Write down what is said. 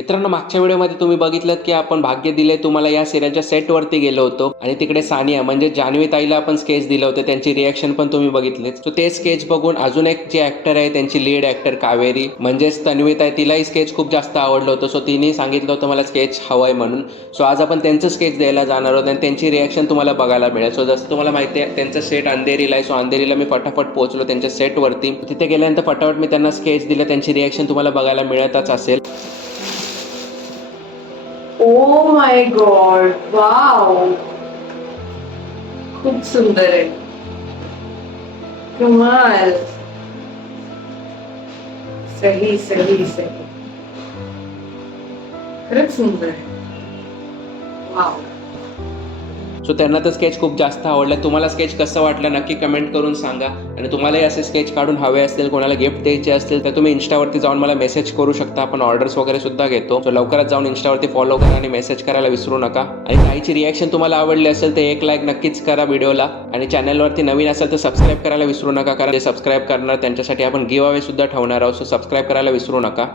मित्रांनो, मागच्या व्हिडिओमध्ये तुम्ही बघितलं की आपण भाग्य दिले तुम्हाला या सिरियलच्या सेटवरती गेलो होतो आणि तिकडे सानिया म्हणजे जान्हवी ताईला आपण स्केच दिलं होतं, त्यांची रिॲक्शन पण तुम्ही बघितलीच. सो ते स्केच बघून अजून एक जे ऍक्टर आहे त्यांची लीड ऍक्टर कावेरी म्हणजेच तन्वी ताई, तिलाही स्केच खूप जास्त आवडलं होतं. सो तिने सांगितलं होतं मला स्केच हवंय म्हणून. सो आज आपण त्यांचं स्केच द्यायला जाणार आहोत आणि त्यांची रिॲक्शन तुम्हाला बघायला मिळेल. सो जसं तुम्हाला माहिती आहे त्यांचं सेट अंधेरीला आहे. सो अंधेरीला मी फटाफट पोहोचलो त्यांच्या सेटवरती. तिथे गेल्यानंतर फटाफट मी त्यांना स्केच दिलं, त्यांची रिॲक्शन तुम्हाला बघायला मिळतच असेल. ओ माय गॉड, वाव, खूप सुंदर आहे. कमाल. सही सही सही, खरंच सुंदर आहे. वाव. सो त्यांना तर स्केच खूप जास्त आवडलं. तुम्हाला स्केच कसं वाटलं नक्की कमेंट करून सांगा. आणि तुम्हालाही असे स्केच काढून हवे असतील, कोणाला गिफ्ट द्यायचे असतील तर तुम्ही इंस्टावरती जाऊन मला मेसेज करू शकता. आपण ऑर्डर्स वगैरे सुद्धा घेतो. सो लवकरच जाऊन इंस्टावरती फॉलो करा आणि मेसेज करायला विसरू नका. आणि ताईची रिॲक्शन तुम्हाला आवडली असेल तर एक लाईक नक्कीच करा व्हिडिओला. आणि चॅनलवरती नवीन असेल तर सबस्क्राईब करायला विसरू नका, कारण ते सबस्क्राईब करणार त्यांच्यासाठी आपण गिव्ह अवे सुद्धा ठेवणार आहोत. सो सबस्क्राईब करायला विसरू नका.